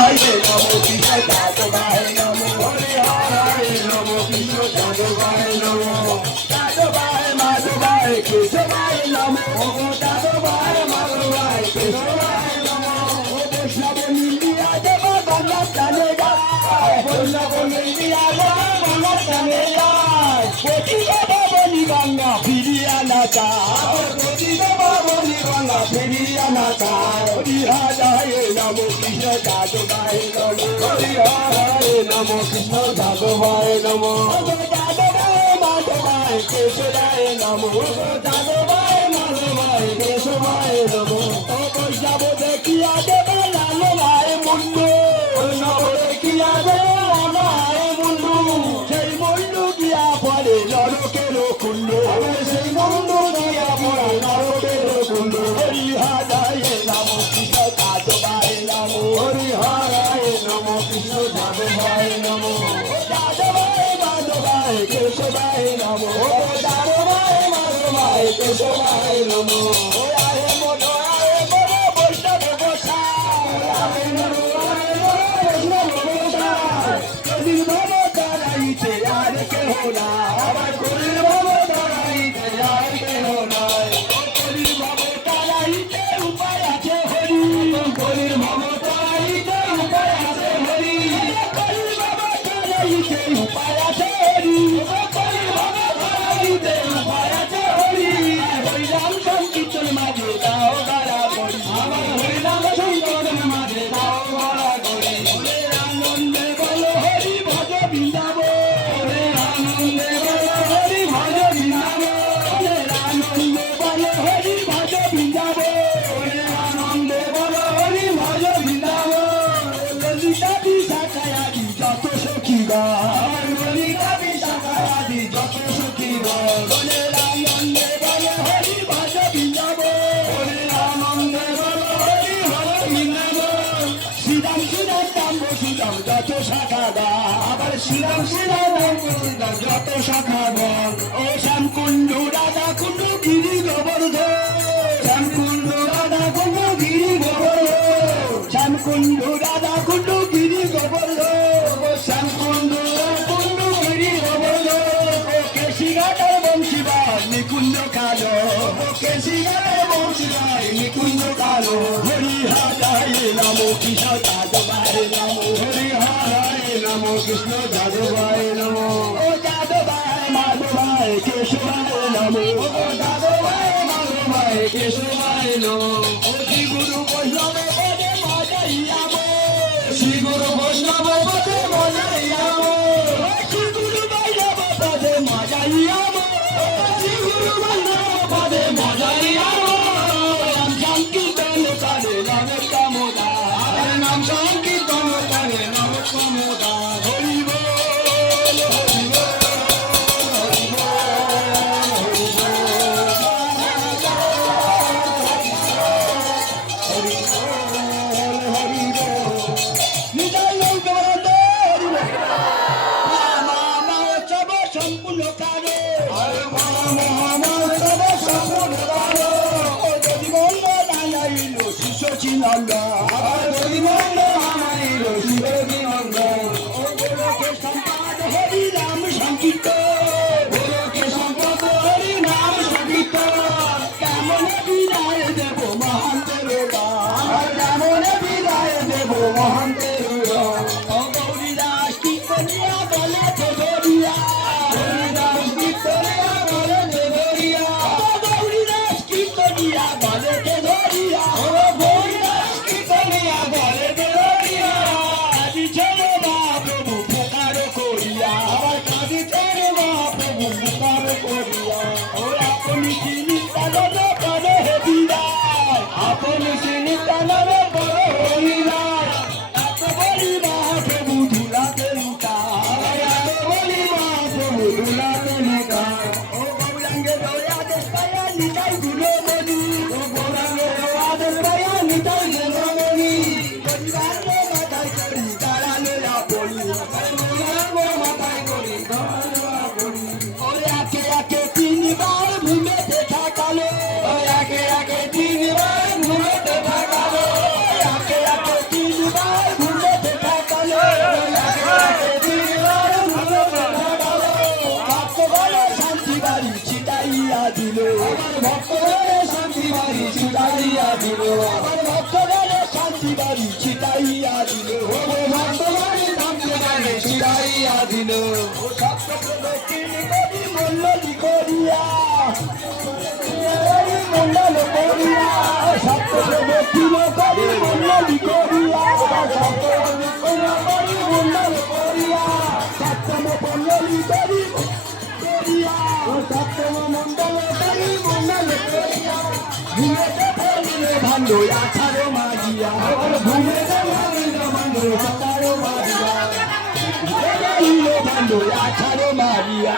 হারায় নমো কৃষ্ণ যাদবায় নমো হরি হারায় নমো কৃষ্ণ যাদবায় নমো যাদবায় মাধবায় কেশবায় নমো যাদবায় মাধবায় কেশবায় নমো বৈষ্ণব নিন্দিয়া দেব গঙ্গা স্নানে যায় বৈষ্ণব নিন্দিয়া দেব গঙ্গা স্নানে যায় পতিদেব বলি গঙ্গা ফিরিয়া না চায় পতিদেব বলি গঙ্গা ফিরিয়া না চায় হরি হারায় নমো কৃষ্ণ যাদবায় নমো হরি হারায় নমো কৃষ্ণ যাদবায় নমো যাদবায় মাধবায় কেশবায় নমো যাদবায় মাধবায় কেশবায় নমো বৈষ্ণব দেখিয়া দেব লাল রায় মুন্ডু বৈষ্ণব দেখিয়া দেব লাল রায় মুন্ডু সেই মুন্ডু গিয়া পড়ে নরকের কুণ্ড সেই মুন্ডু গিয়া পড়ে নরকের কুণ্ড হরি হারায় নমো কৃষ্ণ যাদবায় নমো হরি হারায় নমো কৃষ্ণ যাদবায় নমো যাদবায় মাধবায় কেশবায় নমো যাদবায় মাধবায় কেশবায় নমো আরে মনো বৈষ্ণব গোসাই বৈষ্ণব গোসাই কলির ভব তারাইতে আর কেহ না আমার কলির ভব তারাইতে আর কেহ নাই কলির ভব তারাইতে উপায় আছে হরি কলির ভব তারাইতে উপায় আছে হরি কলির ভব তারাইতে উপায় আছে হরি কলির ভব তারাইতে উপায় আছে হরি হরিনাম সংকীর্তন মাঝে দাও গাড়া করি আমার হরিনাম সংকীর্তন মাঝে দাও গাড়া করি আনন্দে বলো হরি ভজ বৃন্দাব আনন্দে বলো হরি ভজ বৃন্দাব আনন্দে বলো হরি ভজ বৃন্দাব আনন্দে বলো হরি ভজ বৃন্দাব ললিতা বিশাখায়াদি যত সখী গান ললিতা বিশাখায়াদি যত সখী গান আনন্দে বলো হরি ভজ বৃন্দাব আনন্দে বলো হরি ভজ বৃন্দাব শ্রীরাম শ্রীরাম রাম বসুদাম যত শাখা গান আবার শ্রীরাম শ্রীরাম রাম বসুদাম যত শাখা গান ও শ্যামকুণ্ড রাধা কুণ্ড গিরি গোবর্ধন শ্যামকুণ্ড রাধা কুণ্ড গিরি গোবর্ধন শ্যামকুণ্ড রাধা কুণ্ড গিরি গোবর্ধন শ্যামকুণ্ড কুণ্ড গিরি গোবর্ধন কেশিঘাটের বংশীবাই নিকুঞ্জ কালো কেশিঘাটের বংশীবাই নিকুঞ্জ কালো হরি হারায় নমো কৃষ্ণ যাদবায় নমো হরি হারায় নমো কৃষ্ণ যাদবায় নমো ও যাদবায় মাধবায় কেশবায় নমো ও যাদবায় মাধবায় কেশবায় নমো ও শ্রী গুরু বৈষ্ণব পদে মজাইয়াম শ্রী গুরু বৈষ্ণব পদে মজাইয়াম শ্রী গুরু বৈষ্ণব পদে মজাইয়াম শ্রী গুরু বৈষ্ণব পদে মজাইয়াম নাম সংকীর্তন করে নরকামদা নাম সংকীর্তন করে নরকামদা হরি বল হরি বল হরি বল হরি বল হরি বল হরি বল নিতাই গৌরবন্দ হরি বল মহোৎসব সম্পূর্ণ কারে মহোৎসব সম্পূর্ণ কারে ও যদি মন্দ নাইল শিষ্য চিনন্দ যদি মন্দ নাইল শিষ্য চিনন্দ ও গোলকে সম্পাদ হরি নাম সংকীর্তন গোলকে সম্পাদ হরি নাম সংকীর্তন কেমন বিদায় দেব মহান্তের কেমন বিদায় দেব মহান্তের ও গৌরী দাস কি করিয়া বলে ধরিয়া গৌরী দাস কি করিয়া বলে ধরিয়া গৌরী দাস কি করিয়া বলে ধরিয়া ও গৌরী দাস কি করিয়া বলে ধরিয়া কাঁদি ছেড়ে মা প্রভু পুকার করিয়া আবার কাঁদি ছেড়ে মা প্রভু পুকার করিয়া ও আপনি কি নিত্যানন্দ করে হেবিরা আপনি কি নিত্যানন্দ করে হেবিরা এত বলি মা প্রভু ধুলাতে লুটা এত বলি মা প্রভু ধুলাতে লুটা ও গৌরাঙ্গে দয়া দেশ পায়া নিতাই গুণমণি ও গৌরাঙ্গে দয়া দেশ পায়া নিতাই গুণমণি বাড়ি ছিটাইয়া দিল ও ভক্ত বাড়ি ভক্ত বাড়ি ছিটাইয়া দিল ও সপ্তপ্রদক্ষিণ করি মন্ডলী করিয়া মন্ডল করিয়া সপ্তপ্রদক্ষিণ করি মন্ডলী করিয়া সপ্তপ্রদক্ষিণ করি মন্ডল করিয়া সপ্তম মন্ডলী করি করিয়া ও সপ্তম মন্ডল করি মন্ডল করিয়া ঘুমেতে ভাঙিলে ভান্ডো আঠারো মারিয়া ঘুমেতে ভাঙিলে ভান্ডো আঠারো মারিয়া ভান্ডো আঠারো মারিয়া